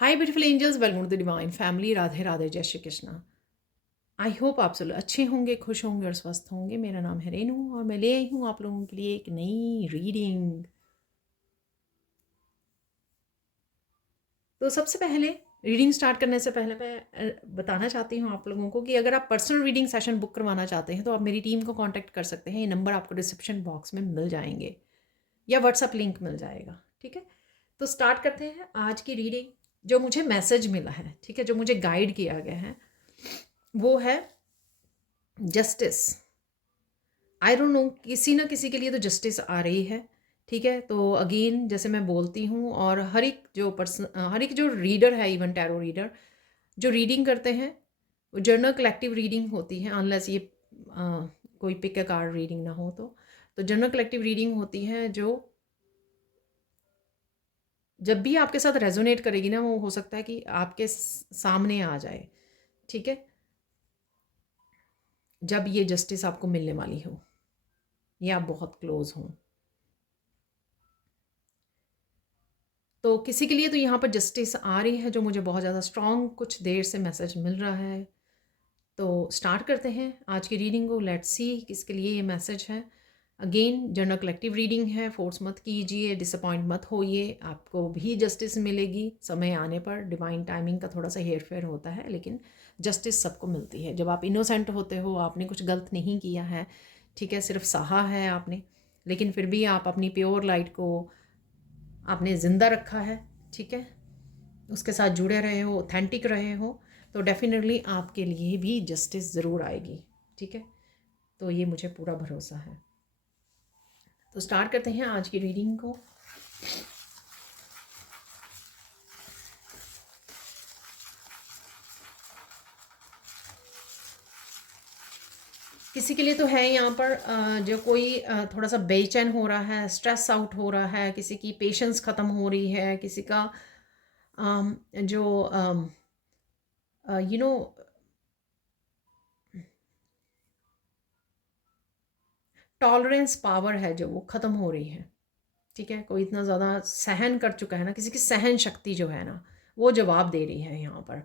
Hi beautiful angels, welcome to the divine family. Radhe Radhe, जय Shri Krishna. I hope आप सब लोग अच्छे होंगे, खुश होंगे और स्वस्थ होंगे। मेरा नाम है रेनू और मैं ले आई हूँ आप लोगों के लिए एक नई रीडिंग। तो सबसे पहले रीडिंग स्टार्ट करने से पहले मैं बताना चाहती हूँ आप लोगों को कि अगर आप पर्सनल रीडिंग सेशन बुक करवाना चाहते हैं तो आप मेरी टीम को कांटेक्ट कर सकते हैं। ये नंबर आपको डिस्क्रिप्शन बॉक्स में मिल जाएंगे या व्हाट्सअप लिंक मिल जाएगा। ठीक है, तो स्टार्ट करते हैं आज की रीडिंग। जो मुझे मैसेज मिला है, ठीक है, जो मुझे गाइड किया गया है वो है जस्टिस। आई डोंट नो, किसी ना किसी के लिए तो जस्टिस आ रही है। ठीक है, तो अगेन जैसे मैं बोलती हूँ और हर एक जो रीडर है, इवन टैरो रीडर जो रीडिंग करते हैं, वो जर्नल कलेक्टिव रीडिंग होती है। अनलेस ये कोई पिक अ कार्ड रीडिंग ना हो तो जर्नल कलेक्टिव रीडिंग होती है जो जब भी आपके साथ रेजोनेट करेगी ना, वो हो सकता है कि आपके सामने आ जाए। ठीक है, जब ये जस्टिस आपको मिलने वाली हो या आप बहुत क्लोज हों, तो किसी के लिए तो यहाँ पर जस्टिस आ रही है जो मुझे बहुत ज़्यादा स्ट्रॉन्ग कुछ देर से मैसेज मिल रहा है। तो स्टार्ट करते हैं आज की रीडिंग को। लेट्स सी किसके लिए ये मैसेज है। अगेन जर्नल कलेक्टिव रीडिंग है, फोर्स मत कीजिए, डिसअपॉइंट मत होइए, आपको भी जस्टिस मिलेगी समय आने पर। डिवाइन टाइमिंग का थोड़ा सा हेर फेर होता है, लेकिन जस्टिस सबको मिलती है। जब आप इनोसेंट होते हो, आपने कुछ गलत नहीं किया है, ठीक है, सिर्फ सहा है आपने, लेकिन फिर भी आप अपनी प्योर लाइट को आपने ज़िंदा रखा है, ठीक है, उसके साथ जुड़े रहे हो, ऑथेंटिक रहे हो, तो डेफिनेटली आपके लिए भी जस्टिस ज़रूर आएगी। ठीक है, तो ये मुझे पूरा भरोसा है। तो स्टार्ट करते हैं आज की रीडिंग को। किसी के लिए तो है यहाँ पर जो कोई थोड़ा सा बेचैन हो रहा है, स्ट्रेस आउट हो रहा है, किसी की पेशेंस ख़त्म हो रही है, किसी का जो यू नो टॉलरेंस पावर है जो वो ख़त्म हो रही है। ठीक है, कोई इतना ज़्यादा सहन कर चुका है ना, किसी की सहन शक्ति जो है ना वो जवाब दे रही है यहाँ पर।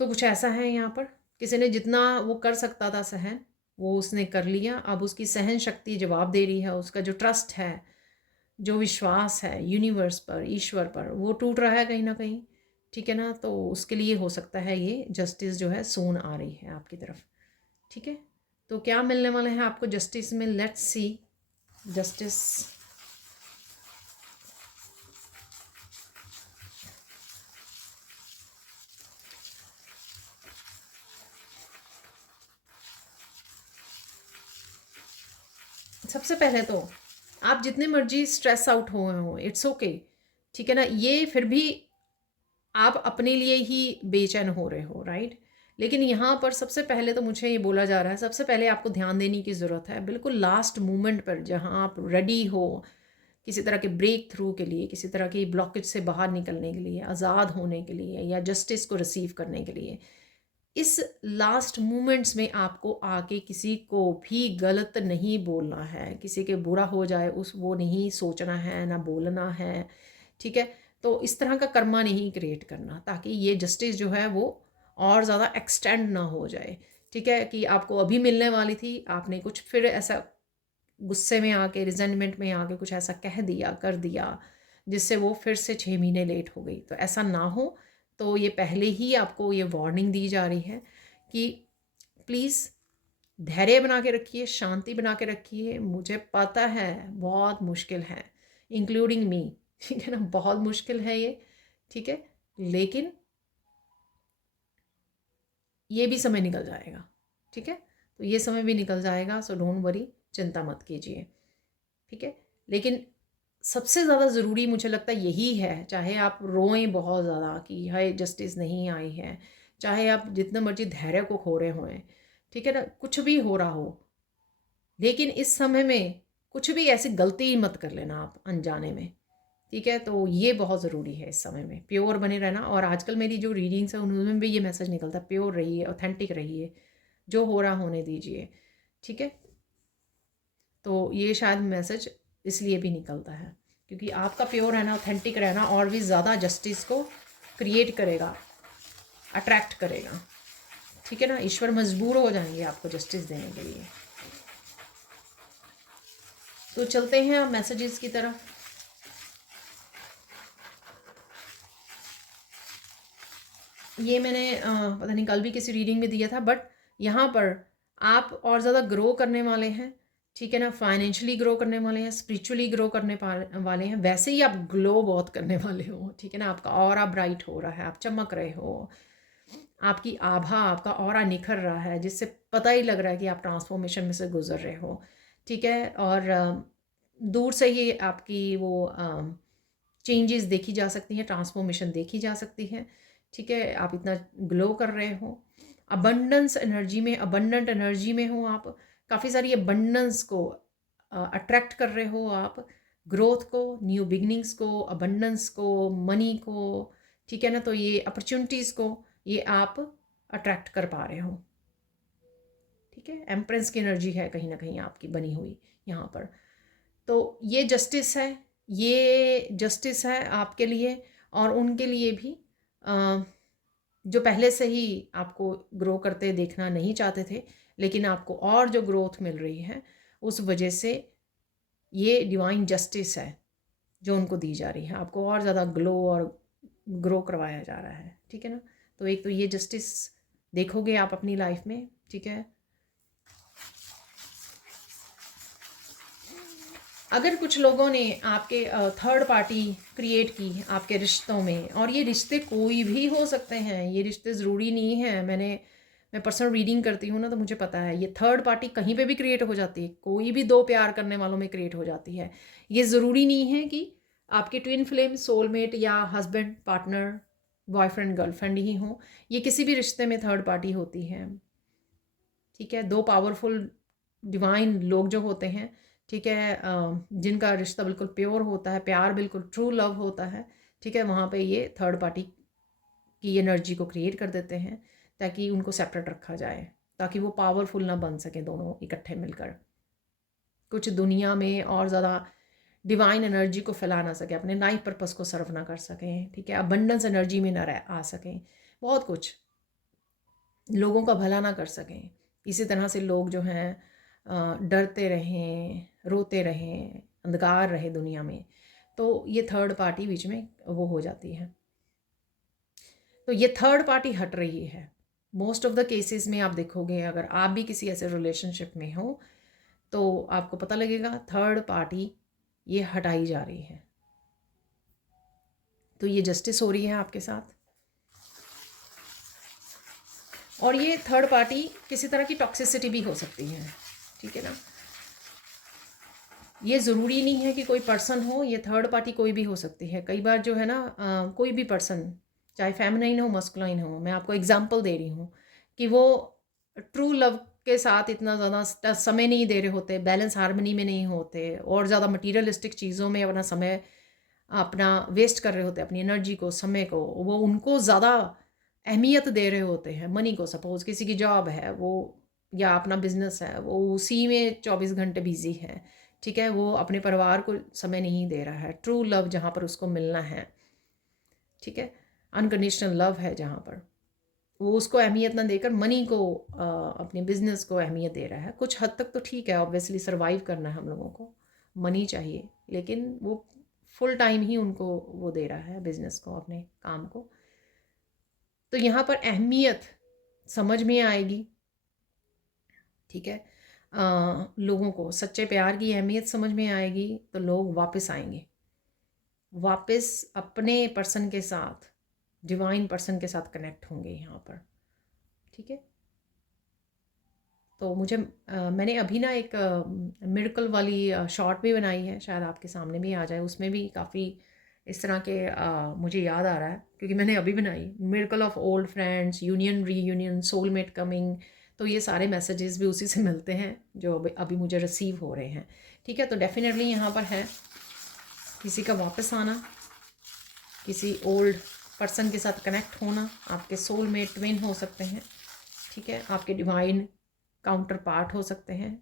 तो कुछ ऐसा है यहाँ पर, किसी ने जितना वो कर सकता था सहन, वो उसने कर लिया। अब उसकी सहन शक्ति जवाब दे रही है। उसका जो ट्रस्ट है, जो विश्वास है यूनिवर्स पर, ईश्वर पर, वो टूट रहा है कहीं ना कहीं। ठीक है ना, तो उसके लिए हो सकता है ये जस्टिस जो है सून आ रही है आपकी तरफ। ठीक है, तो क्या मिलने वाले हैं आपको जस्टिस में, लेट्स सी। जस्टिस, सबसे पहले तो आप जितने मर्जी स्ट्रेस आउट हुए हो, इट्स ओके। ठीक है ना, ये फिर भी आप अपने लिए ही बेचैन हो रहे हो, राइट। लेकिन यहाँ पर सबसे पहले तो मुझे ये बोला जा रहा है, सबसे पहले आपको ध्यान देने की ज़रूरत है बिल्कुल लास्ट मोमेंट पर, जहाँ आप रेडी हो किसी तरह के ब्रेक थ्रू के लिए, किसी तरह की ब्लॉकेज से बाहर निकलने के लिए, आज़ाद होने के लिए, या जस्टिस को रिसीव करने के लिए। इस लास्ट मोमेंट्स में आपको आके किसी को भी गलत नहीं बोलना है, किसी के बुरा हो जाए उस वो नहीं सोचना है, ना बोलना है। ठीक है, तो इस तरह का कर्मा नहीं क्रिएट करना, ताकि ये जस्टिस जो है वो और ज़्यादा एक्सटेंड ना हो जाए। ठीक है, कि आपको अभी मिलने वाली थी, आपने कुछ फिर ऐसा गुस्से में आके, रिजेंटमेंट में आके कुछ ऐसा कह दिया, कर दिया, जिससे वो फिर से 6 महीने लेट हो गई। तो ऐसा ना हो, तो ये पहले ही आपको ये वार्निंग दी जा रही है कि प्लीज़ धैर्य बना के रखिए, शांति बना के रखिए। मुझे पता है बहुत मुश्किल है, इंक्लूडिंग मी। ठीक है ना, बहुत मुश्किल है ये। ठीक है, लेकिन ये भी समय निकल जाएगा। ठीक है, तो ये समय भी निकल जाएगा, सो डोंट वरी, चिंता मत कीजिए। ठीक है, लेकिन सबसे ज़्यादा ज़रूरी मुझे लगता है यही है, चाहे आप रोएं बहुत ज़्यादा कि हाय जस्टिस नहीं आई है, चाहे आप जितना मर्जी धैर्य को खो रहे हों, ठीक है ना, कुछ भी हो रहा हो, लेकिन इस समय में कुछ भी ऐसी गलती मत कर लेना आप अनजाने में। ठीक है, तो ये बहुत ज़रूरी है इस समय में प्योर बने रहना। और आजकल मेरी जो रीडिंग्स है उनमें भी ये मैसेज निकलता है, प्योर रहिए, ऑथेंटिक रहिए, जो हो रहा होने दीजिए। ठीक है, तो ये शायद मैसेज इसलिए भी निकलता है क्योंकि आपका प्योर रहना, ऑथेंटिक रहना और भी ज़्यादा जस्टिस को क्रिएट करेगा, अट्रैक्ट करेगा, ठीक है ना। ईश्वर मजबूर हो जाएंगे आपको जस्टिस देने के लिए। तो चलते हैं अब मैसेजेस की तरफ। ये मैंने पता नहीं कल भी किसी रीडिंग में दिया था, बट यहाँ पर आप और ज़्यादा ग्रो करने वाले हैं, ठीक है ना। फाइनेंशियली ग्रो करने वाले हैं, स्पिरिचुअली ग्रो करने वाले हैं, वैसे ही आप ग्लो बहुत करने वाले हो, ठीक है ना। आपका ऑरा ब्राइट हो रहा है, आप चमक रहे हो, आपकी आभा, आपका ऑरा निखर रहा है, जिससे पता ही लग रहा है कि आप ट्रांसफॉर्मेशन में से गुजर रहे हो, ठीक है। और दूर से ही आपकी वो चेंजेस देखी जा सकती हैं, ट्रांसफॉर्मेशन देखी जा सकती है, ठीक है। आप इतना ग्लो कर रहे हो, अबंडेंस एनर्जी में, अबंडेंट एनर्जी में हो आप, काफ़ी सारी अबंडेंस को अट्रैक्ट कर रहे हो आप, ग्रोथ को, न्यू बिगनिंग्स को, अबंडेंस को, मनी को, ठीक है ना। तो ये अपॉर्चुनिटीज़ को ये आप अट्रैक्ट कर पा रहे हो, ठीक है। एम्प्रेस की एनर्जी है कहीं ना कहीं आपकी बनी हुई यहाँ पर। तो ये जस्टिस है आपके लिए और उनके लिए भी, जो पहले से ही आपको ग्रो करते देखना नहीं चाहते थे, लेकिन आपको और जो ग्रोथ मिल रही है उस वजह से ये डिवाइन जस्टिस है जो उनको दी जा रही है। आपको और ज़्यादा ग्लो और ग्रो करवाया जा रहा है, ठीक है ना। तो एक तो ये जस्टिस देखोगे आप अपनी लाइफ में, ठीक है। अगर कुछ लोगों ने आपके थर्ड पार्टी क्रिएट की आपके रिश्तों में, और ये रिश्ते कोई भी हो सकते हैं, ये रिश्ते ज़रूरी नहीं है, मैं पर्सनल रीडिंग करती हूँ ना, तो मुझे पता है ये थर्ड पार्टी कहीं पे भी क्रिएट हो जाती है, कोई भी दो प्यार करने वालों में क्रिएट हो जाती है। ये ज़रूरी नहीं है कि आपके ट्विन फ्लेम, सोलमेट या हस्बैंड, पार्टनर, बॉयफ्रेंड, गर्लफ्रेंड ही हो, ये किसी भी रिश्ते में थर्ड पार्टी होती है, ठीक है। दो पावरफुल डिवाइन लोग जो होते हैं, ठीक है, जिनका रिश्ता बिल्कुल प्योर होता है, प्यार बिल्कुल ट्रू लव होता है, ठीक है, वहाँ पे ये थर्ड पार्टी की एनर्जी को क्रिएट कर देते हैं ताकि उनको सेपरेट रखा जाए, ताकि वो पावरफुल ना बन सके दोनों इकट्ठे मिलकर, कुछ दुनिया में और ज़्यादा डिवाइन एनर्जी को फैला ना सके, अपने लाइफ पर्पस को सर्व ना कर सकें, ठीक है, अबंडेंस एनर्जी में ना आ सकें, बहुत कुछ लोगों का भला ना कर सकें। इसी तरह से लोग जो हैं डरते रहें, रोते रहें, अंधकार रहे दुनिया में, तो ये थर्ड पार्टी बीच में वो हो जाती है। तो ये थर्ड पार्टी हट रही है। मोस्ट ऑफ द केसेस में आप देखोगे, अगर आप भी किसी ऐसे रिलेशनशिप में हो तो आपको पता लगेगा थर्ड पार्टी ये हटाई जा रही है। तो ये जस्टिस हो रही है आपके साथ। और ये थर्ड पार्टी किसी तरह की टॉक्सिसिटी भी हो सकती है, ठीक है ना। ये ज़रूरी नहीं है कि कोई पर्सन हो, ये थर्ड पार्टी कोई भी हो सकती है। कई बार जो है ना, कोई भी पर्सन, चाहे फेमिनाइन हो, मस्कुलाइन हो, मैं आपको एग्जांपल दे रही हूँ कि वो ट्रू लव के साथ इतना ज़्यादा समय नहीं दे रहे होते, बैलेंस हारमनी में नहीं होते, और ज़्यादा मटीरियलिस्टिक चीज़ों में अपना समय अपना वेस्ट कर रहे होते, अपनी एनर्जी को, समय को, वो उनको ज़्यादा अहमियत दे रहे होते हैं। मनी को, सपोज़ किसी की जॉब है वो, या अपना बिजनेस है, वो उसी में 24 घंटे बिजी है, ठीक है, वो अपने परिवार को समय नहीं दे रहा है। ट्रू लव जहाँ पर उसको मिलना है, ठीक है, अनकंडीशनल लव है जहाँ पर, वो उसको अहमियत ना देकर मनी को, अपने बिजनेस को अहमियत दे रहा है। कुछ हद तक तो ठीक है, ऑब्वियसली सर्वाइव करना है हम लोगों को, मनी चाहिए, लेकिन वो फुल टाइम ही उनको वो दे रहा है बिजनेस को, अपने काम को। तो यहाँ पर अहमियत समझ में आएगी, ठीक है। लोगों को सच्चे प्यार की अहमियत समझ में आएगी, तो लोग वापस आएंगे, वापस अपने पर्सन के साथ, डिवाइन पर्सन के साथ कनेक्ट होंगे यहाँ पर, ठीक है। तो मुझे मैंने अभी ना एक मिरेकल वाली शॉर्ट भी बनाई है, शायद आपके सामने भी आ जाए, उसमें भी काफ़ी इस तरह के मुझे याद आ रहा है, क्योंकि मैंने अभी बनाई miracle of old friends, union reunion, soulmate coming. तो ये सारे मैसेजेस भी उसी से मिलते हैं जो अभी मुझे रिसीव हो रहे हैं, ठीक है। तो डेफिनेटली यहाँ पर है किसी का वापस आना, किसी ओल्ड पर्सन के साथ कनेक्ट होना, आपके सोलमेट ट्विन हो सकते हैं, ठीक है, आपके डिवाइन काउंटर पार्ट हो सकते हैं।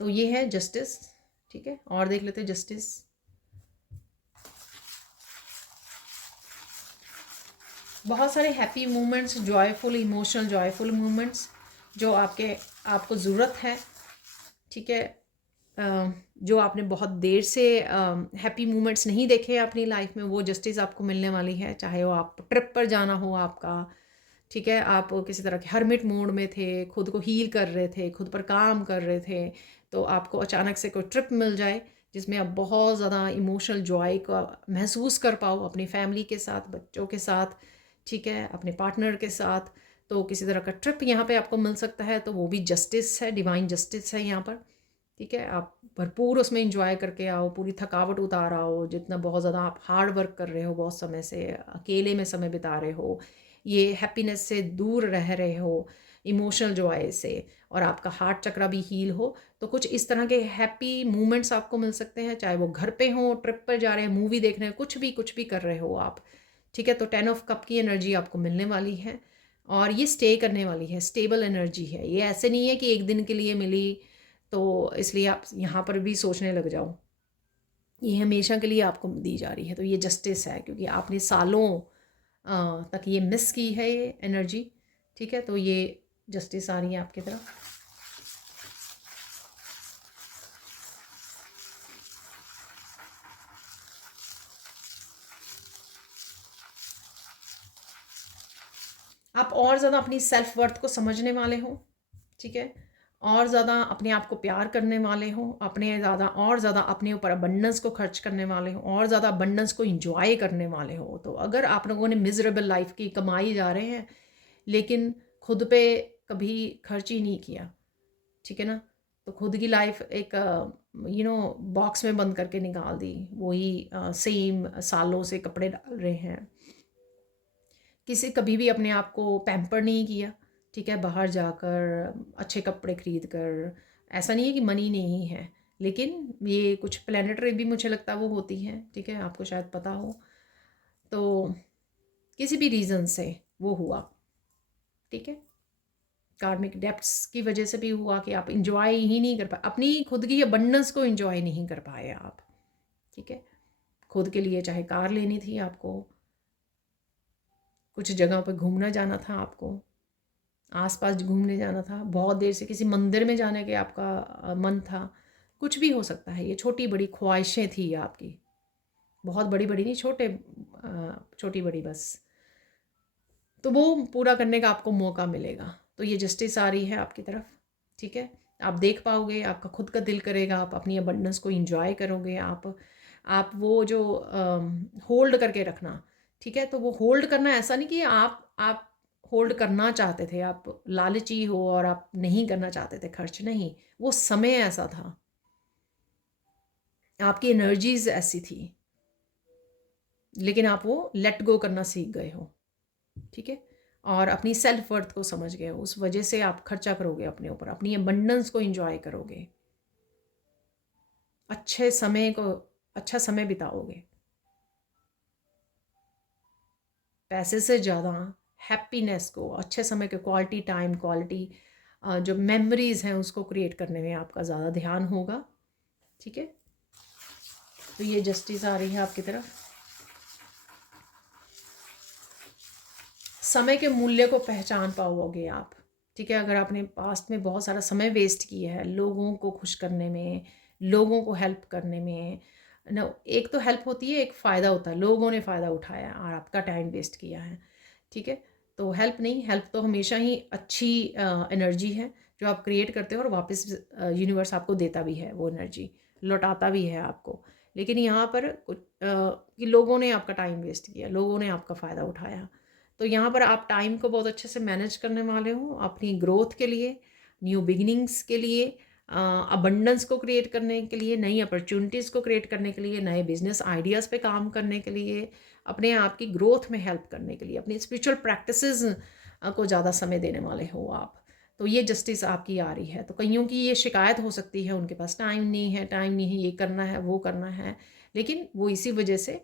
तो ये है जस्टिस, ठीक है। और देख लेते हैं जस्टिस। बहुत सारे happy moments, joyful, emotional joyful moments जो आपको ज़रूरत है, ठीक है। जो आपने बहुत देर से हैप्पी मोमेंट्स नहीं देखे अपनी लाइफ में, वो जस्टिस आपको मिलने वाली है। चाहे वो आप ट्रिप पर जाना हो आपका, ठीक है, आप किसी तरह के हरमिट मोड में थे, खुद को हील कर रहे थे, खुद पर काम कर रहे थे, तो आपको अचानक से कोई ट्रिप मिल जाए जिसमें आप बहुत ज़्यादा इमोशनल जॉय का महसूस कर पाओ अपनी फैमिली के साथ, बच्चों के साथ, ठीक है, अपने पार्टनर के साथ। तो किसी तरह का ट्रिप यहाँ पे आपको मिल सकता है, तो वो भी जस्टिस है, डिवाइन जस्टिस है यहाँ पर, ठीक है। आप भरपूर उसमें इंजॉय करके आओ, पूरी थकावट उतार आओ, जितना बहुत ज़्यादा आप हार्ड वर्क कर रहे हो, बहुत समय से अकेले में समय बिता रहे हो, ये हैप्पीनेस से दूर रह रहे हो, इमोशनल जॉय से, और आपका हार्ट चक्र भी हील हो, तो कुछ इस तरह के हैप्पी मोमेंट्स आपको मिल सकते हैं। चाहे वो घर पे हो, ट्रिप पर जा रहे हैं, मूवी देख रहे हैं, कुछ भी कर रहे हो आप, ठीक है। तो 10 ऑफ कप की एनर्जी आपको मिलने वाली है, और ये स्टे करने वाली है, स्टेबल एनर्जी है। ये ऐसे नहीं है कि एक दिन के लिए मिली तो इसलिए आप यहाँ पर भी सोचने लग जाओ। ये हमेशा के लिए आपको दी जा रही है, तो ये जस्टिस है, क्योंकि आपने सालों तक ये मिस की है ये एनर्जी, ठीक है। तो ये जस्टिस आ रही है आपकी तरफ। आप और ज़्यादा अपनी सेल्फ वर्थ को समझने वाले हो, ठीक है, और ज़्यादा अपने आप को प्यार करने वाले हो, और ज़्यादा अपने ऊपर अबंडेंस को खर्च करने वाले हो, और ज़्यादा अबंडेंस को इंजॉय करने वाले हो। तो अगर आप लोगों ने मिजरेबल लाइफ की कमाई जा रहे हैं लेकिन खुद पे कभी खर्च ही नहीं किया, ठीक है ना, तो खुद की लाइफ एक बॉक्स में बंद करके निकाल दी, वही सेम सालों से कपड़े डाल रहे हैं, किसी कभी भी अपने आप को पैम्पर नहीं किया, ठीक है, बाहर जाकर अच्छे कपड़े खरीद कर। ऐसा नहीं है कि मनी नहीं है, लेकिन ये कुछ प्लानिटरी भी मुझे लगता है वो होती हैं, ठीक है, आपको शायद पता हो। तो किसी भी रीज़न से वो हुआ, ठीक है, कार्मिक डेप्थ्स की वजह से भी हुआ कि आप इंजॉय ही नहीं कर पाए, अपनी खुद की अबंडेंस को इंजॉय नहीं कर पाए आप, ठीक है। खुद के लिए चाहे कार लेनी थी आपको, कुछ जगहों पर घूमना जाना था आपको, आसपास घूमने जाना था, बहुत देर से किसी मंदिर में जाने के आपका मन था, कुछ भी हो सकता है। ये छोटी बड़ी ख्वाहिशें थी आपकी, बहुत बड़ी बड़ी नहीं, छोटी बड़ी बस, तो वो पूरा करने का आपको मौका मिलेगा। तो ये जस्टिस आ रही है आपकी तरफ, ठीक है। आप देख पाओगे, आपका खुद का दिल करेगा, आप अपनी अबंडेंस को इंजॉय करोगे। आप वो जो होल्ड करके रखना, ठीक है, तो वो होल्ड करना ऐसा नहीं कि आप होल्ड करना चाहते थे, आप लालची हो और आप नहीं करना चाहते थे खर्च, नहीं, वो समय ऐसा था, आपकी एनर्जीज ऐसी थी, लेकिन आप वो लेट गो करना सीख गए हो, ठीक है, और अपनी सेल्फ वर्थ को समझ गए हो। उस वजह से आप खर्चा करोगे अपने ऊपर, अपनी अबंडेंस को एंजॉय करोगे, अच्छा समय बिताओगे। पैसे से ज़्यादा हैप्पीनेस को, अच्छे समय के क्वालिटी टाइम, क्वालिटी जो मेमोरीज़ हैं उसको क्रिएट करने में आपका ज़्यादा ध्यान होगा, ठीक है। तो ये जस्टिस आ रही है आपकी तरफ। समय के मूल्य को पहचान पाओगे आप, ठीक है। अगर आपने पास्ट में बहुत सारा समय वेस्ट किया है लोगों को खुश करने में, लोगों को हेल्प करने में ना, एक तो हेल्प होती है, एक फ़ायदा होता है, लोगों ने फ़ायदा उठाया और आपका टाइम वेस्ट किया है, ठीक है। तो हेल्प नहीं, हेल्प तो हमेशा ही अच्छी एनर्जी है जो आप क्रिएट करते हो, और वापस यूनिवर्स आपको देता भी है, वो एनर्जी लौटाता भी है आपको। लेकिन यहाँ पर कुछ कि लोगों ने आपका टाइम वेस्ट किया, लोगों ने आपका फ़ायदा उठाया, तो यहाँ पर आप टाइम को बहुत अच्छे से मैनेज करने वाले हो अपनी ग्रोथ के लिए, न्यू बिगिनिंग्स के लिए, अबंडेंस को क्रिएट करने के लिए, नई अपॉर्चुनिटीज़ को क्रिएट करने के लिए, नए बिजनेस आइडियाज़ पे काम करने के लिए, अपने आप की ग्रोथ में हेल्प करने के लिए, अपनी स्पिरिचुअल प्रैक्टिसेस को ज़्यादा समय देने वाले हो आप। तो ये जस्टिस आपकी आ रही है। तो कईयों की ये शिकायत हो सकती है, उनके पास टाइम नहीं है, ये करना है, वो करना है, लेकिन वो इसी वजह से,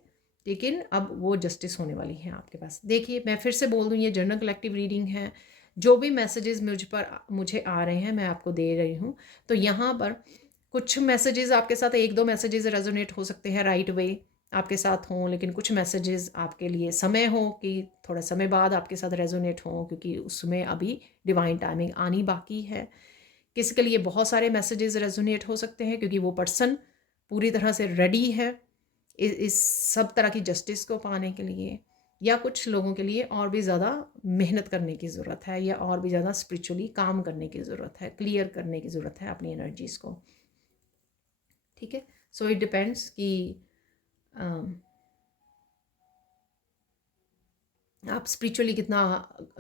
लेकिन अब वो जस्टिस होने वाली है आपके पास। देखिए, मैं फिर से बोल दूँ, ये जनरल कलेक्टिव रीडिंग है, जो भी मैसेजेस मुझे आ रहे हैं मैं आपको दे रही हूँ। तो यहाँ पर कुछ मैसेजेस आपके साथ, एक दो मैसेजेस रेजोनेट हो सकते हैं राइट वे, आपके साथ हों, लेकिन कुछ मैसेजेस आपके लिए समय हो कि थोड़ा समय बाद आपके साथ रेजोनेट हों, क्योंकि उसमें अभी डिवाइन टाइमिंग आनी बाकी है। किसी के लिए बहुत सारे मैसेजेस रेजोनेट हो सकते हैं क्योंकि वो पर्सन पूरी तरह से रेडी है इस सब तरह की जस्टिस को पाने के लिए, या कुछ लोगों के लिए और भी ज़्यादा मेहनत करने की ज़रूरत है, या और भी ज़्यादा स्पिरिचुअली काम करने की ज़रूरत है, क्लियर करने की ज़रूरत है अपनी एनर्जीज़ को। ठीक है, सो इट डिपेंड्स कि आप स्पिरिचुअली कितना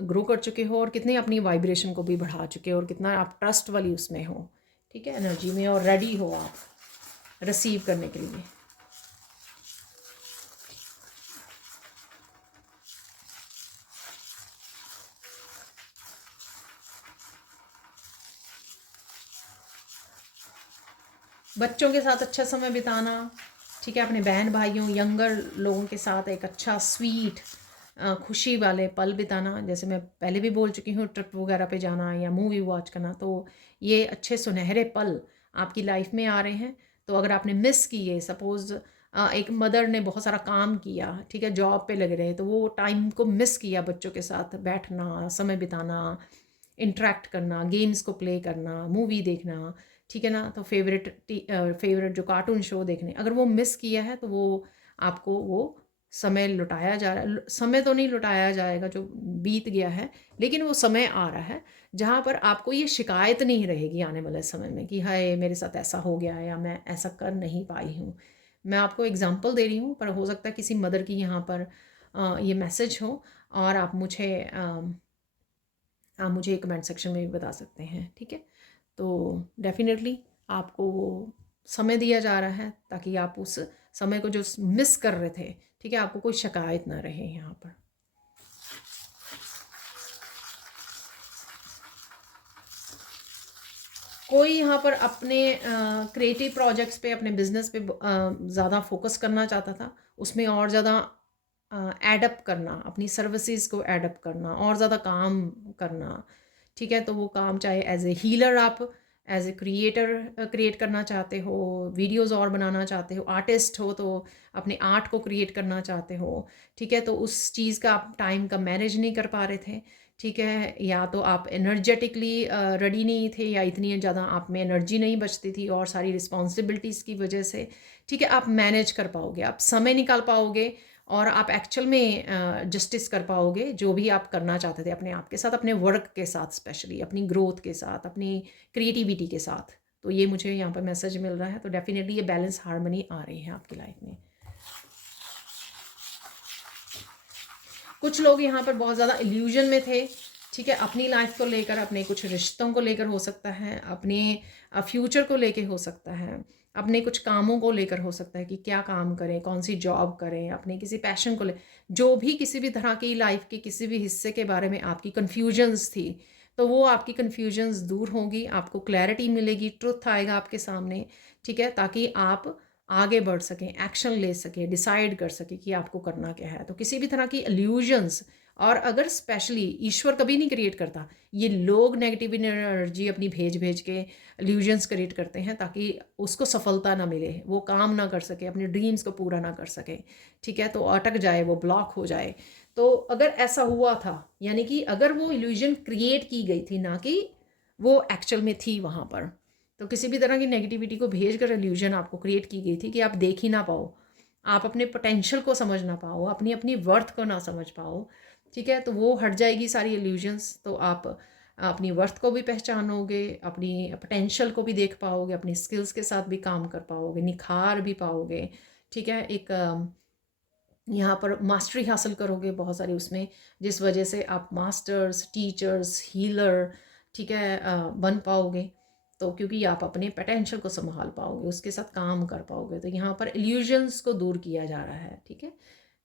ग्रो कर चुके हो और कितने अपनी वाइब्रेशन को भी बढ़ा चुके हो और कितना आप ट्रस्ट वाली उसमें हो, ठीक है, एनर्जी में, और रेडी हो आप रिसीव करने के लिए। बच्चों के साथ अच्छा समय बिताना, ठीक है, अपने बहन भाइयों यंगर लोगों के साथ एक अच्छा स्वीट खुशी वाले पल बिताना, जैसे मैं पहले भी बोल चुकी हूँ, ट्रिप वगैरह पे जाना या मूवी वॉच करना, तो ये अच्छे सुनहरे पल आपकी लाइफ में आ रहे हैं। तो अगर आपने मिस किए, सपोज़ एक मदर ने बहुत सारा काम किया, ठीक है, जॉब पे लग रहे, तो वो टाइम को मिस किया बच्चों के साथ बैठना, समय बिताना, इंटरेक्ट करना, गेम्स को प्ले करना, मूवी देखना, ठीक है ना, तो फेवरेट जो कार्टून शो देखने, अगर वो मिस किया है तो वो आपको वो समय लुटाया जा रहा है, समय तो नहीं लुटाया जाएगा जो बीत गया है, लेकिन वो समय आ रहा है जहाँ पर आपको ये शिकायत नहीं रहेगी आने वाले समय में कि हाय मेरे साथ ऐसा हो गया है या मैं ऐसा कर नहीं पाई हूँ। मैं आपको एग्जांपल दे रही हूँ, पर हो सकता है किसी मदर की यहाँ पर ये मैसेज हो, और आप मुझे कमेंट सेक्शन में भी बता सकते हैं, ठीक है। तो डेफिनेटली आपको वो समय दिया जा रहा है ताकि आप उस समय को जो मिस कर रहे थे, ठीक है, आपको कोई शिकायत ना रहे यहाँ पर। कोई यहाँ पर अपने क्रिएटिव प्रोजेक्ट्स पे, अपने बिजनेस पे ज़्यादा फोकस करना चाहता था, उसमें और ज़्यादा एडअप करना, अपनी सर्विसेज को एडअप करना, और ज़्यादा काम करना, ठीक है, तो वो काम चाहे एज ए हीलर, आप एज ए क्रिएटर क्रिएट करना चाहते हो, वीडियोस और बनाना चाहते हो, आर्टिस्ट हो तो अपने आर्ट को क्रिएट करना चाहते हो, ठीक है, तो उस चीज़ का आप टाइम का मैनेज नहीं कर पा रहे थे, ठीक है, या तो आप एनर्जेटिकली रेडी नहीं थे, या इतनी ज़्यादा आप में एनर्जी नहीं बचती थी और सारी रिस्पॉन्सिबिलिटीज़ की वजह से, ठीक है, आप मैनेज कर पाओगे, आप समय निकाल पाओगे, और आप एक्चुअल में जस्टिस कर पाओगे जो भी आप करना चाहते थे अपने आप के साथ, अपने वर्क के साथ, स्पेशली अपनी ग्रोथ के साथ, अपनी क्रिएटिविटी के साथ। तो ये मुझे यहाँ पर मैसेज मिल रहा है, तो डेफिनेटली ये बैलेंस हार्मनी आ रही है आपकी लाइफ में। कुछ लोग यहाँ पर बहुत ज़्यादा इल्यूजन में थे, ठीक है, अपनी लाइफ को लेकर, अपने कुछ रिश्तों को लेकर हो सकता है, अपने फ्यूचर को लेकर हो सकता है, अपने कुछ कामों को लेकर हो सकता है कि क्या काम करें, कौन सी जॉब करें, अपने किसी पैशन को ले, जो भी किसी भी तरह की लाइफ के किसी भी हिस्से के बारे में आपकी कन्फ्यूजन्स थी, तो वो आपकी कन्फ्यूजन्स दूर होंगी, आपको क्लैरिटी मिलेगी, ट्रुथ आएगा आपके सामने, ठीक है, ताकि आप आगे बढ़ सकें, एक्शन ले सकें, डिसाइड कर सकें कि आपको करना क्या है। तो किसी भी तरह की इल्यूजन्स, और अगर स्पेशली ईश्वर कभी नहीं क्रिएट करता, ये लोग नेगेटिव एनर्जी अपनी भेज भेज के इल्यूजन्स क्रिएट करते हैं ताकि उसको सफलता ना मिले, वो काम ना कर सके, अपने ड्रीम्स को पूरा ना कर सके, ठीक है, तो अटक जाए, वो ब्लॉक हो जाए। तो अगर ऐसा हुआ था, यानी कि अगर वो इल्यूजन क्रिएट की गई थी, ना कि वो एक्चुअल में थी वहाँ पर, तो किसी भी तरह की नेगेटिविटी को भेज कर इल्यूजन आपको क्रिएट की गई थी कि आप देख ही ना पाओ, आप अपने पोटेंशियल को समझ ना पाओ, अपनी अपनी वर्थ को ना समझ पाओ, ठीक है, तो वो हट जाएगी सारी इल्यूजन्स, तो आप अपनी वर्थ को भी पहचानोगे, अपनी पोटेंशियल को भी देख पाओगे, अपनी स्किल्स के साथ भी काम कर पाओगे, निखार भी पाओगे, ठीक है, एक यहाँ पर मास्टरी हासिल करोगे बहुत सारी उसमें, जिस वजह से आप मास्टर्स, टीचर्स, हीलर, ठीक है, बन पाओगे। तो क्योंकि आप अपने पोटेंशियल को संभाल पाओगे, उसके साथ काम कर पाओगे, तो यहाँ पर इल्यूजन्स को दूर किया जा रहा है, ठीक है,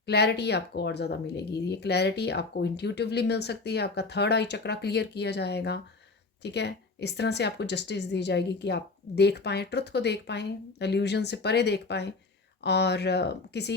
क्लैरिटी आपको और ज़्यादा मिलेगी। ये क्लैरिटी आपको इंट्यूटिवली मिल सकती है, आपका थर्ड आई चक्रा क्लियर किया जाएगा, ठीक है, इस तरह से आपको जस्टिस दी जाएगी कि आप देख पाएँ, ट्रुथ को देख पाएँ, इल्यूजन से परे देख पाएँ, और किसी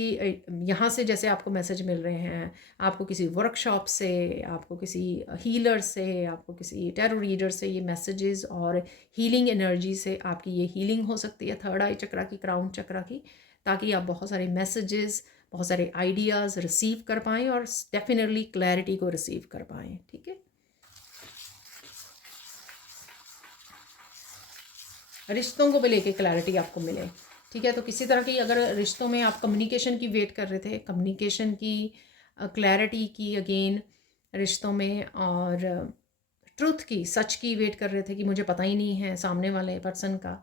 यहाँ से जैसे आपको मैसेज मिल रहे हैं, आपको किसी वर्कशॉप से, आपको किसी हीलर से, आपको किसी टैरो रीडर से ये मैसेजेस और हीलिंग एनर्जी से आपकी ये हीलिंग हो सकती है थर्ड आई चक्रा की, क्राउन चक्रा की। ताकि आप बहुत सारे मैसेजेस, बहुत सारे आइडियाज़ रिसीव कर पाएँ और डेफिनेटली क्लैरिटी को रिसीव कर पाएँ। ठीक है, रिश्तों को भी लेके क्लैरिटी आपको मिले। ठीक है, तो किसी तरह की अगर रिश्तों में आप कम्युनिकेशन की वेट कर रहे थे, कम्युनिकेशन की, क्लैरिटी की अगेन रिश्तों में, और ट्रुथ की, सच की वेट कर रहे थे कि मुझे पता ही नहीं है सामने वाले पर्सन का।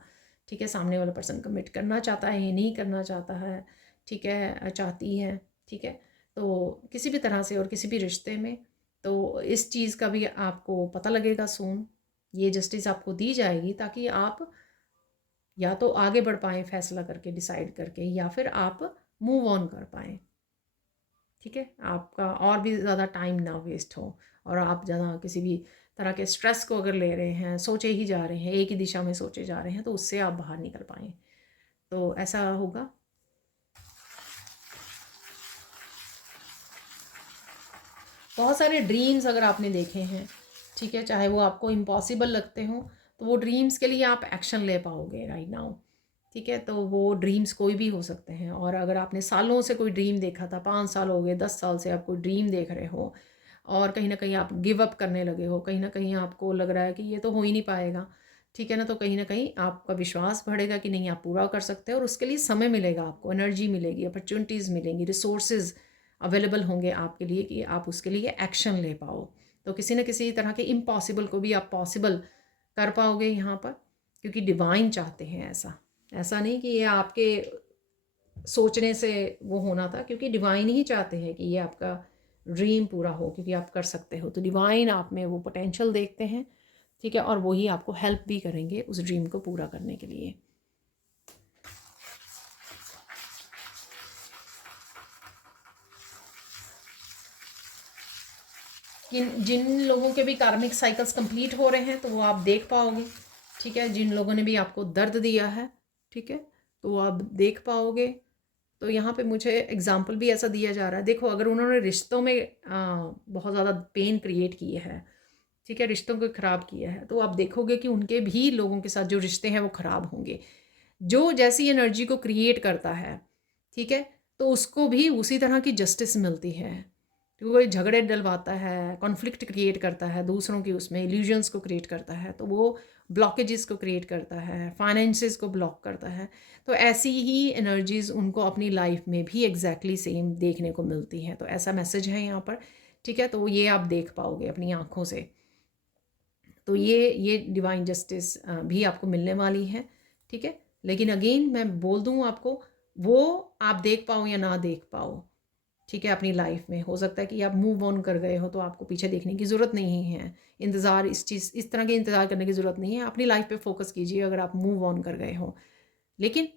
ठीक है, सामने वाला पर्सन कमिट करना चाहता है या नहीं करना चाहता है। ठीक है, चाहती है। ठीक है, तो किसी भी तरह से और किसी भी रिश्ते में, तो इस चीज़ का भी आपको पता लगेगा सून। ये जस्टिस आपको दी जाएगी ताकि आप या तो आगे बढ़ पाएँ फैसला करके, डिसाइड करके, या फिर आप मूव ऑन कर पाएँ। ठीक है, आपका और भी ज़्यादा टाइम ना वेस्ट हो, और आप ज़्यादा किसी भी तरह के स्ट्रेस को अगर ले रहे हैं, सोचे ही जा रहे हैं, एक ही दिशा में सोचे जा रहे हैं, तो उससे आप बाहर निकल पाएँ। तो ऐसा होगा। बहुत सारे ड्रीम्स अगर आपने देखे हैं, ठीक है, चाहे वो आपको इम्पॉसिबल लगते हों, तो वो ड्रीम्स के लिए आप एक्शन ले पाओगे राइट नाउ। ठीक है, तो वो ड्रीम्स कोई भी हो सकते हैं, और अगर आपने सालों से कोई ड्रीम देखा था, 5 साल हो गए, 10 साल से आप कोई ड्रीम देख रहे हो, और कहीं ना कहीं आप गिव अप करने लगे हो, कहीं ना कहीं आपको लग रहा है कि ये तो हो ही नहीं पाएगा, ठीक है ना, तो कहीं ना कहीं आपका विश्वास बढ़ेगा कि नहीं, आप पूरा कर सकते हो, और उसके लिए समय मिलेगा, आपको एनर्जी मिलेगी, अपॉर्चुनिटीज़ मिलेंगी, रिसोर्सेज अवेलेबल होंगे आपके लिए कि आप उसके लिए एक्शन ले पाओ। तो किसी न किसी तरह के इम्पॉसिबल को भी आप पॉसिबल कर पाओगे यहाँ पर, क्योंकि डिवाइन चाहते हैं ऐसा। ऐसा नहीं कि ये आपके सोचने से वो होना था, क्योंकि डिवाइन ही चाहते हैं कि ये आपका ड्रीम पूरा हो, क्योंकि आप कर सकते हो। तो डिवाइन आप में वो पोटेंशियल देखते हैं, ठीक है, और वही आपको हेल्प भी करेंगे उस ड्रीम को पूरा करने के लिए। जिन लोगों के भी कार्मिक साइकिल्स कंप्लीट हो रहे हैं, तो वो आप देख पाओगे। ठीक है, जिन लोगों ने भी आपको दर्द दिया है, ठीक है, तो वो आप देख पाओगे। तो यहाँ पे मुझे एग्जाम्पल भी ऐसा दिया जा रहा है, देखो अगर उन्होंने रिश्तों में बहुत ज़्यादा पेन क्रिएट किए हैं, ठीक है, रिश्तों को ख़राब किया है, तो आप देखोगे कि उनके भी लोगों के साथ जो रिश्ते हैं वो ख़राब होंगे। जो जैसी एनर्जी को क्रिएट करता है, ठीक है, तो उसको भी उसी तरह की जस्टिस मिलती है। तो वो झगड़े डलवाता है, कॉन्फ्लिक्ट क्रिएट करता है दूसरों की, उसमें इल्यूजन्स को क्रिएट करता है, तो वो ब्लॉकेजेस को क्रिएट करता है, फाइनेंसेस को ब्लॉक करता है। तो ऐसी ही एनर्जीज़ उनको अपनी लाइफ में भी एग्जैक्टली सेम देखने को मिलती हैं। तो ऐसा मैसेज है यहाँ पर, ठीक है, तो ये आप देख पाओगे अपनी आँखों से। तो ये डिवाइन जस्टिस भी आपको मिलने वाली है, ठीक है। लेकिन अगेन मैं बोल दूँ आपको, वो आप देख पाओ या ना देख पाओ, ठीक है, अपनी लाइफ में हो सकता है कि आप मूव ऑन कर गए हो, तो आपको पीछे देखने की ज़रूरत नहीं है, इंतज़ार इस तरह के इंतज़ार करने की ज़रूरत नहीं है। अपनी लाइफ पे फोकस कीजिए अगर आप मूव ऑन कर गए हो। लेकिन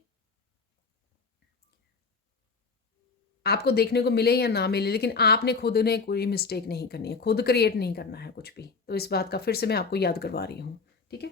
आपको देखने को मिले या ना मिले, लेकिन आपने खुद ने कोई मिस्टेक नहीं करनी है, खुद क्रिएट नहीं करना है कुछ भी। तो इस बात का फिर से मैं आपको याद करवा रही हूँ, ठीक है।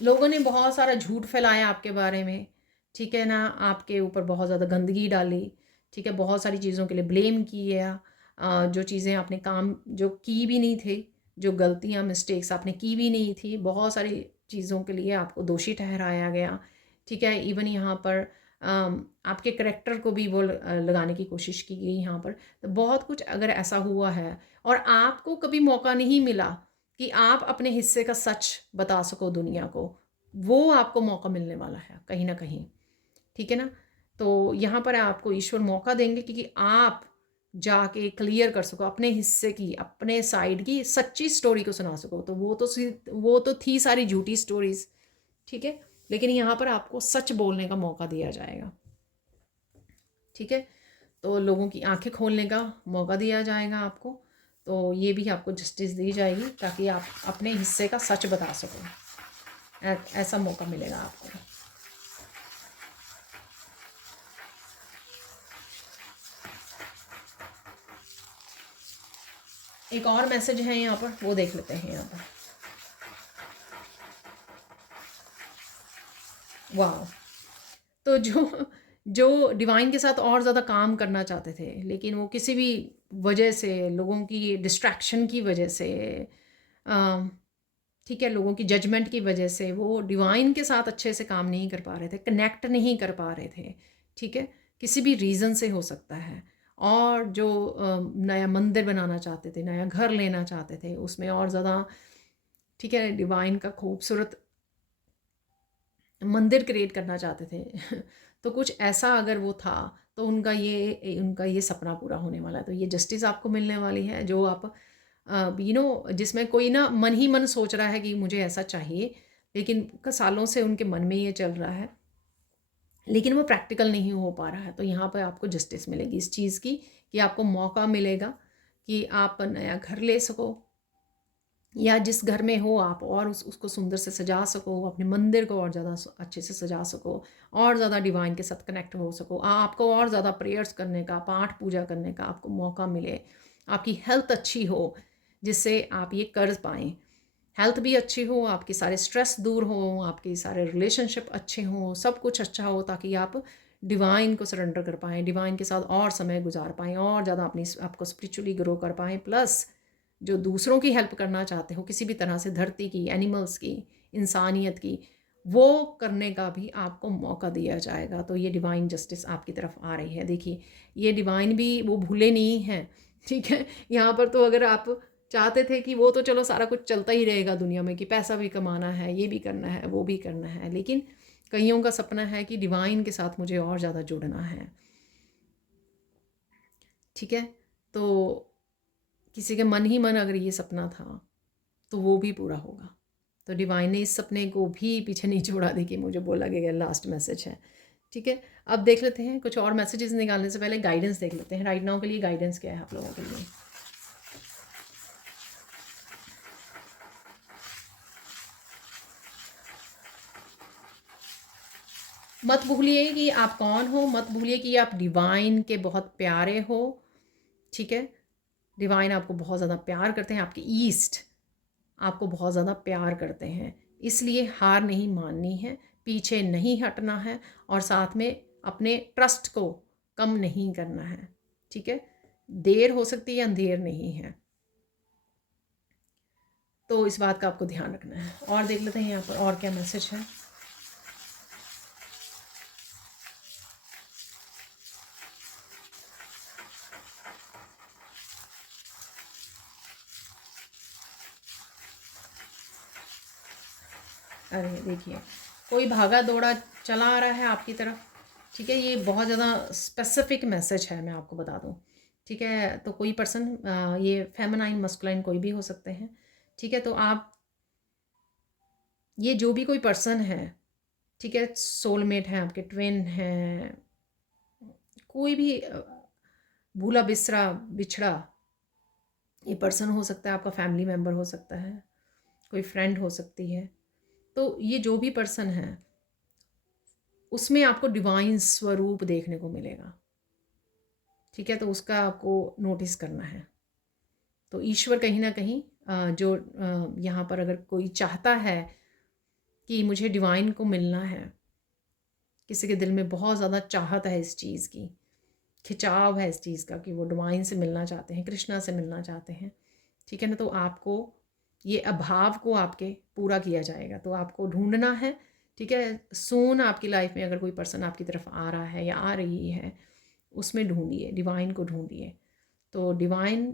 लोगों ने बहुत सारा झूठ फैलाया आपके बारे में, ठीक है ना, आपके ऊपर बहुत ज़्यादा गंदगी डाली, ठीक है, बहुत सारी चीज़ों के लिए ब्लेम किया, जो चीज़ें आपने काम जो की भी नहीं थी, जो गलतियाँ मिस्टेक्स आपने की भी नहीं थी, बहुत सारी चीज़ों के लिए आपको दोषी ठहराया गया, ठीक है। इवन यहाँ पर आपके करेक्टर को भी वो लगाने की कोशिश की गई यहाँ पर। तो बहुत कुछ अगर ऐसा हुआ है और आपको कभी मौका नहीं मिला कि आप अपने हिस्से का सच बता सको दुनिया को, वो आपको मौका मिलने वाला है कहीं ना कहीं, ठीक है ना। तो यहाँ पर आपको ईश्वर मौका देंगे कि आप जाके क्लियर कर सको अपने हिस्से की, अपने साइड की सच्ची स्टोरी को सुना सको। तो वो तो थी सारी झूठी स्टोरीज, ठीक है, लेकिन यहाँ पर आपको सच बोलने का मौका दिया जाएगा, ठीक है। तो लोगों की आंखें खोलने का मौका दिया जाएगा आपको। तो ये भी आपको जस्टिस दी जाएगी ताकि आप अपने हिस्से का सच बता सको। ऐसा मौका मिलेगा आपको। एक और मैसेज है यहाँ पर, वो देख लेते हैं यहाँ पर। वाह, तो जो डिवाइन के साथ और ज़्यादा काम करना चाहते थे, लेकिन वो किसी भी वजह से, लोगों की डिस्ट्रैक्शन की वजह से, अ, ठीक है, लोगों की जजमेंट की वजह से वो डिवाइन के साथ अच्छे से काम नहीं कर पा रहे थे, कनेक्ट नहीं कर पा रहे थे, ठीक है, किसी भी रीज़न से हो सकता है। और जो नया मंदिर बनाना चाहते थे, नया घर लेना चाहते थे, उसमें और ज़्यादा, ठीक है, डिवाइन का खूबसूरत मंदिर क्रिएट करना चाहते थे तो कुछ ऐसा अगर वो था, तो उनका ये सपना पूरा होने वाला है। तो ये जस्टिस आपको मिलने वाली है, जो आप जिसमें कोई ना मन ही मन सोच रहा है कि मुझे ऐसा चाहिए, लेकिन सालों से उनके मन में ये चल रहा है, लेकिन वो प्रैक्टिकल नहीं हो पा रहा है। तो यहाँ पर आपको जस्टिस मिलेगी इस चीज़ की, कि आपको मौका मिलेगा कि आप नया घर ले सको, या जिस घर में हो आप और उसको सुंदर से सजा सको, अपने मंदिर को और ज़्यादा अच्छे से सजा सको, और ज़्यादा डिवाइन के साथ कनेक्ट हो सको, आपको और ज़्यादा प्रेयर्स करने का, पाठ पूजा करने का आपको मौका मिले, आपकी हेल्थ अच्छी हो जिससे आप ये कर पाएँ, हेल्थ भी अच्छी हो, आपके सारे स्ट्रेस दूर हो, आपके सारे रिलेशनशिप अच्छे हों, सब कुछ अच्छा हो, ताकि आप डिवाइन को सरेंडर कर पाएँ, डिवाइन के साथ और समय गुजार पाएँ, और ज़्यादा आपको स्पिरिचुअली ग्रो कर पाएँ। प्लस जो दूसरों की हेल्प करना चाहते हो किसी भी तरह से, धरती की, एनिमल्स की, इंसानियत की, वो करने का भी आपको मौका दिया जाएगा। तो ये डिवाइन जस्टिस आपकी तरफ आ रही है। देखिए, ये डिवाइन भी वो भूले नहीं हैं, ठीक है। यहाँ पर तो अगर आप चाहते थे कि वो तो चलो सारा कुछ चलता ही रहेगा दुनिया में, कि पैसा भी कमाना है, ये भी करना है, वो भी करना है, लेकिन कईयों का सपना है कि डिवाइन के साथ मुझे और ज़्यादा जुड़ना है, ठीक है। तो किसी के मन ही मन अगर ये सपना था, तो वो भी पूरा होगा। तो डिवाइन ने इस सपने को भी पीछे नहीं छोड़ा। देखिए, मुझे बोला गया लास्ट मैसेज है, ठीक है। अब देख लेते हैं, कुछ और मैसेजेस निकालने से पहले गाइडेंस देख लेते हैं। राइट नाउ के लिए गाइडेंस क्या है आप लोगों के लिए। मत भूलिए कि आप कौन हो, मत भूलिए कि आप डिवाइन के बहुत प्यारे हो, ठीक है। डिवाइन आपको बहुत ज़्यादा प्यार करते हैं, आपके ईस्ट आपको बहुत ज़्यादा प्यार करते हैं, इसलिए हार नहीं माननी है, पीछे नहीं हटना है, और साथ में अपने ट्रस्ट को कम नहीं करना है, ठीक है। देर हो सकती है, अंधेर नहीं है, तो इस बात का आपको ध्यान रखना है। और देख लेते हैं यहाँ पर और क्या मैसेज है। अरे देखिए, कोई भागा दौड़ा चला आ रहा है आपकी तरफ, ठीक है। ये बहुत ज़्यादा स्पेसिफिक मैसेज है, मैं आपको बता दूं, ठीक है। तो कोई पर्सन, ये फेमिनाइन मस्कुलाइन कोई भी हो सकते हैं, ठीक है। तो आप, ये जो भी कोई पर्सन है, ठीक है, सोलमेट है, आपके ट्विन हैं, कोई भी भूला बिसरा बिछड़ा ये पर्सन हो सकता है, आपका फैमिली मेम्बर हो सकता है, कोई फ्रेंड हो सकती है। तो ये जो भी पर्सन है, उसमें आपको डिवाइन स्वरूप देखने को मिलेगा, ठीक है। तो उसका आपको नोटिस करना है। तो ईश्वर कहीं ना कहीं, जो यहाँ पर अगर कोई चाहता है कि मुझे डिवाइन को मिलना है, किसी के दिल में बहुत ज़्यादा चाहत है इस चीज़ की, खिंचाव है इस चीज़ का, कि वो डिवाइन से मिलना चाहते हैं, कृष्णा से मिलना चाहते हैं, ठीक है ना। तो आपको ये अभाव को आपके पूरा किया जाएगा, तो आपको ढूंढना है, ठीक है। सून आपकी लाइफ में अगर कोई पर्सन आपकी तरफ आ रहा है या आ रही है, उसमें ढूंढिए, डिवाइन को ढूंढिए। तो डिवाइन,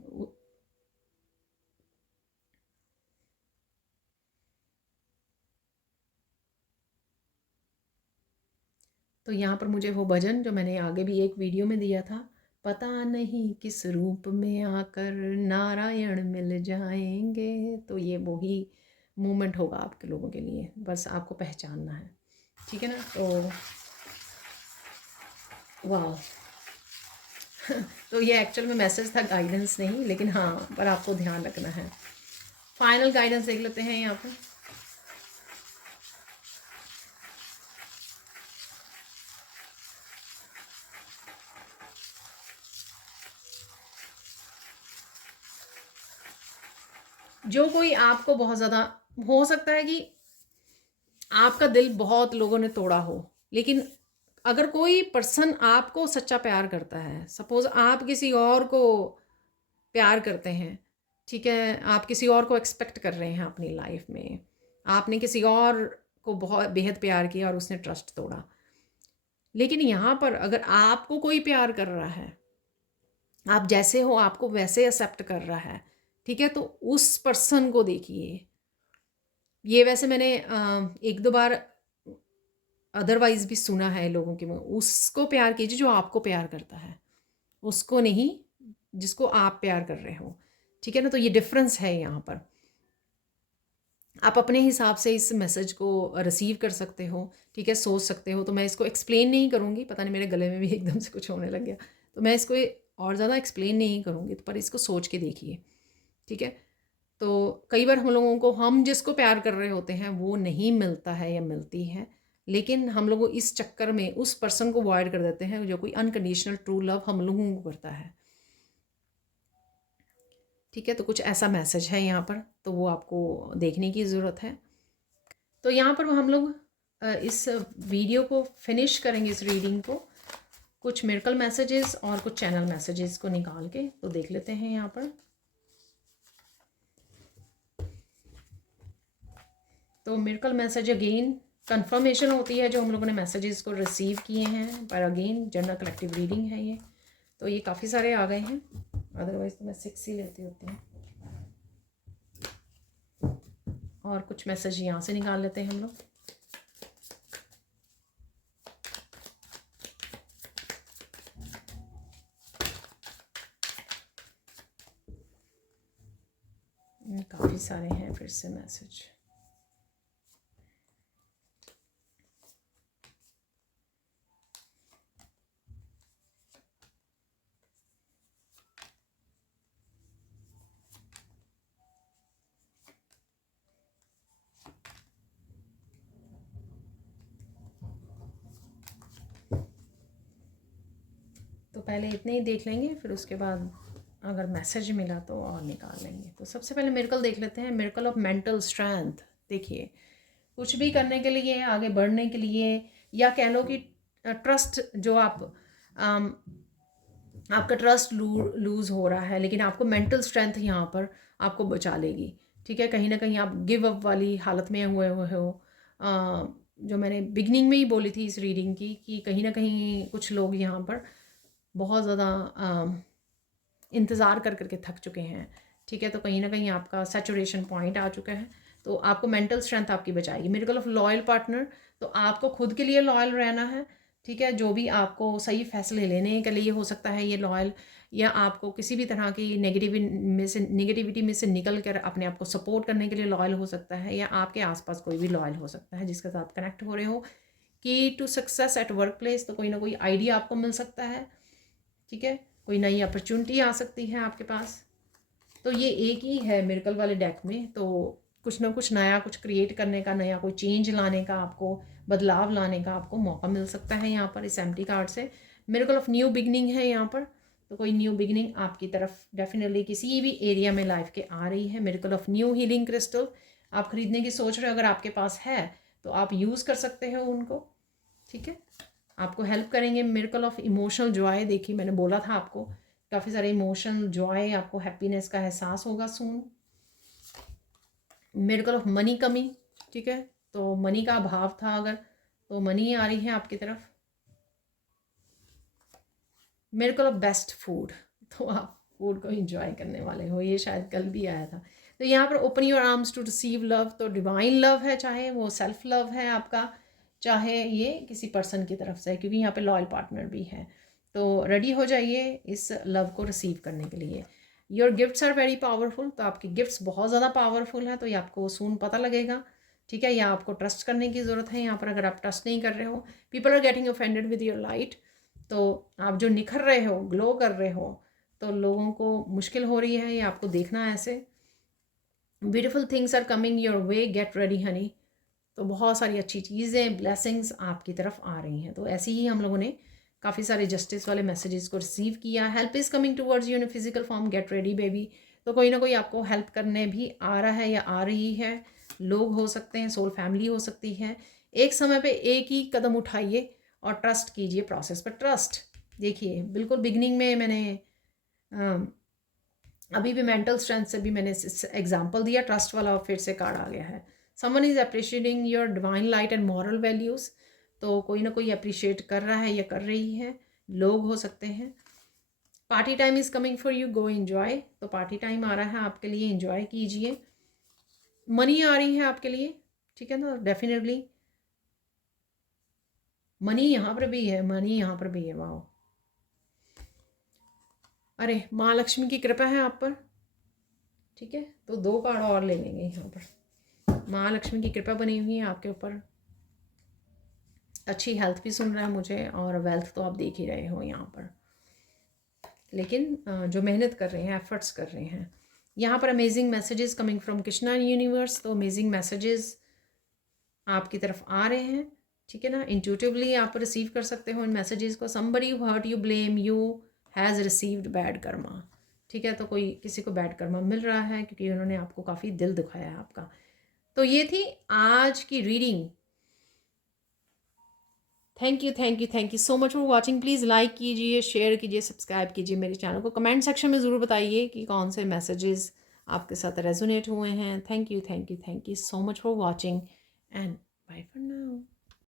तो यहाँ पर मुझे वो भजन जो मैंने आगे भी एक वीडियो में दिया था, पता नहीं किस रूप में आकर नारायण मिल जाएंगे, तो ये वही मूवमेंट होगा आपके लोगों के लिए, बस आपको पहचानना है, ठीक है ना। तो वाह तो ये एक्चुअल में मैसेज था, गाइडेंस नहीं, लेकिन हाँ, पर आपको ध्यान रखना है। फाइनल गाइडेंस देख लेते हैं यहाँ पर। जो कोई आपको बहुत ज़्यादा, हो सकता है कि आपका दिल बहुत लोगों ने तोड़ा हो, लेकिन अगर कोई पर्सन आपको सच्चा प्यार करता है, सपोज़ आप किसी और को प्यार करते हैं, ठीक है, आप किसी और को एक्सपेक्ट कर रहे हैं अपनी लाइफ में, आपने किसी और को बहुत बेहद प्यार किया और उसने ट्रस्ट तोड़ा। लेकिन यहाँ पर अगर आपको कोई प्यार कर रहा है, आप जैसे हो आपको वैसे एक्सेप्ट कर रहा है, ठीक है, तो उस पर्सन को देखिए। ये वैसे मैंने एक दो बार अदरवाइज भी सुना है लोगों के मुँह, उसको प्यार कीजिए जो आपको प्यार करता है, उसको नहीं जिसको आप प्यार कर रहे हो, ठीक है ना। तो ये डिफरेंस है यहाँ पर। आप अपने हिसाब से इस मैसेज को रिसीव कर सकते हो, ठीक है, सोच सकते हो। तो मैं इसको एक्सप्लेन नहीं करूँगी, पता नहीं मेरे गले में भी एकदम से कुछ होने लग गया, तो मैं इसको और ज़्यादा एक्सप्लेन नहीं करूँगी, तो पर इसको सोच के देखिए, ठीक है। तो कई बार हम लोगों को, हम जिसको प्यार कर रहे होते हैं वो नहीं मिलता है या मिलती है, लेकिन हम लोग इस चक्कर में उस पर्सन को अवॉइड कर देते हैं जो कोई अनकंडीशनल ट्रू लव हम लोगों को करता है, ठीक है। तो कुछ ऐसा मैसेज है यहाँ पर, तो वो आपको देखने की ज़रूरत है। तो यहाँ पर हम लोग इस वीडियो को फिनिश करेंगे, इस रीडिंग को, कुछ मिरेकल मैसेजेस और कुछ चैनल मैसेजेस को निकाल के तो देख लेते हैं यहाँ पर। तो मिरेकल मैसेज अगेन कंफर्मेशन होती है जो हम लोगों ने मैसेजेस को रिसीव किए हैं, पर अगेन जनरल कलेक्टिव रीडिंग है ये। तो ये काफ़ी सारे आ गए हैं, अदरवाइज तो मैं 6 ही लेती होती हूँ। और कुछ मैसेज यहाँ से निकाल लेते हैं हम लोग। काफ़ी सारे हैं फिर से मैसेज। तो पहले इतने ही देख लेंगे, फिर उसके बाद अगर मैसेज मिला तो और निकाल लेंगे। तो सबसे पहले मिरेकल देख लेते हैं, मिरेकल ऑफ मेंटल स्ट्रेंथ। देखिए, कुछ भी करने के लिए, आगे बढ़ने के लिए, या कह लो कि ट्रस्ट जो आपका ट्रस्ट लूज़ हो रहा है, लेकिन आपको मेंटल स्ट्रेंथ यहाँ पर आपको बचा लेगी, ठीक है। कहीं ना कहीं आप गिव अप वाली हालत में हुए हो, जो मैंने बिगनिंग में ही बोली थी इस रीडिंग की, कि कहीं ना कहीं कुछ लोग यहाँ पर बहुत ज़्यादा इंतज़ार कर करके थक चुके हैं, ठीक है। तो कहीं ना कहीं आपका सैचुरेशन पॉइंट आ चुका है, तो आपको मेंटल स्ट्रेंथ आपकी बचाएगी। मिरेकल ऑफ लॉयल पार्टनर, तो आपको खुद के लिए लॉयल रहना है, ठीक है। जो भी आपको सही फैसले लेने के लिए हो सकता है ये लॉयल, या आपको किसी भी तरह की नेगेटिविटी में से निकल कर अपने आप को सपोर्ट करने के लिए लॉयल हो सकता है, या आपके आसपास कोई भी लॉयल हो सकता है जिसके साथ कनेक्ट हो रहे हो। Key to success at workplace, तो कोई ना कोई आइडिया आपको मिल सकता है, ठीक है, कोई नई अपॉर्चुनिटी आ सकती है आपके पास। तो ये एक ही है मिरेकल वाले डेक में, तो कुछ ना कुछ नया, कुछ क्रिएट करने का, नया कोई चेंज लाने का, आपको बदलाव लाने का आपको मौका मिल सकता है यहाँ पर इस एम्प्टी कार्ड से। मिरेकल ऑफ न्यू बिगनिंग है यहाँ पर, तो कोई न्यू बिगनिंग आपकी तरफ डेफिनेटली किसी भी एरिया में लाइफ के आ रही है। Miracle of new healing crystal, आप खरीदने की सोच रहे हो, अगर आपके पास है तो आप यूज़ कर सकते हो उनको, ठीक है, आपको हेल्प करेंगे। मिरेकल ऑफ इमोशनल जॉय, देखिए मैंने बोला था आपको काफ़ी सारे इमोशनल जॉय, आपको हैप्पीनेस का एहसास होगा सून। मिरेकल ऑफ मनी कमी, ठीक है, तो मनी का अभाव था अगर, तो मनी आ रही है आपकी तरफ। मिरेकल ऑफ बेस्ट फूड, तो आप फूड को एंजॉय करने वाले हो, ये शायद कल भी आया था। तो यहाँ पर open your arms to receive love, तो डिवाइन लव है, चाहे वो सेल्फ लव है आपका, चाहे ये किसी पर्सन की तरफ से, क्योंकि यहाँ पे लॉयल पार्टनर भी है। तो रेडी हो जाइए इस लव को रिसीव करने के लिए। Your gifts are very powerful, तो आपके गिफ्ट्स बहुत ज़्यादा पावरफुल है, तो ये आपको सून पता लगेगा, ठीक है। या आपको ट्रस्ट करने की ज़रूरत है यहाँ पर, अगर आप ट्रस्ट नहीं कर रहे हो। People are getting offended with your light, तो आप जो निखर रहे हो, ग्लो कर रहे हो, तो लोगों को मुश्किल हो रही है ये आपको देखना है ऐसे। Beautiful things are coming your way, get ready honey, तो बहुत सारी अच्छी चीज़ें, ब्लेसिंग्स आपकी तरफ आ रही हैं। तो ऐसे ही हम लोगों ने काफ़ी सारे जस्टिस वाले मैसेजेस को रिसीव किया। Help is coming towards you in physical form, get ready baby, तो कोई ना कोई आपको हेल्प करने भी आ रहा है या आ रही है। लोग हो सकते हैं, सोल फैमिली हो सकती है। एक समय पे एक ही कदम उठाइए और ट्रस्ट कीजिए प्रोसेस पर। ट्रस्ट देखिए बिल्कुल बिगनिंग में मैंने अभी भी मेंटल स्ट्रेंथ से भी मैंने एग्जांपल दिया, ट्रस्ट वाला और फिर से कार्ड आ गया है। Someone is appreciating your divine light and moral values, तो कोई ना कोई अप्रिशिएट कर रहा है या कर रही है, लोग हो सकते हैं। Party time is coming for you, go enjoy, तो पार्टी टाइम आ रहा है आपके लिए, एंजॉय कीजिए। मनी आ रही है आपके लिए, ठीक है ना, डेफिनेटली मनी यहाँ पर भी है, मनी यहाँ पर भी है, वाह। अरे माँ लक्ष्मी की कृपा है आप पर, ठीक है, तो 2 कार्ड और ले लेंगे यहाँ पर। माँ लक्ष्मी की कृपा बनी हुई है आपके ऊपर, अच्छी हेल्थ भी सुन रहा है मुझे, और वेल्थ तो आप देख ही रहे हो यहाँ पर। लेकिन जो मेहनत कर रहे हैं, एफर्ट्स कर रहे हैं, यहाँ पर amazing messages coming from Krishna universe, तो अमेजिंग मैसेजेस आपकी तरफ आ रहे हैं, ठीक है ना। इंट्यूटिवली आप रिसीव कर सकते हो इन मैसेजेस को। Somebody who hurt you, blame you, has received bad karma, ठीक है, तो कोई किसी को बैड कर्मा मिल रहा है क्योंकि उन्होंने आपको काफ़ी दिल दुखाया है आपका। तो ये थी आज की reading. Thank you so much for watching. Please like कीजिए, शेयर कीजिए, सब्सक्राइब कीजिए मेरे चैनल को। कमेंट सेक्शन में ज़रूर बताइए कि कौन से मैसेजेस आपके साथ रेजोनेट हुए हैं। Thank you so much for watching and bye for now.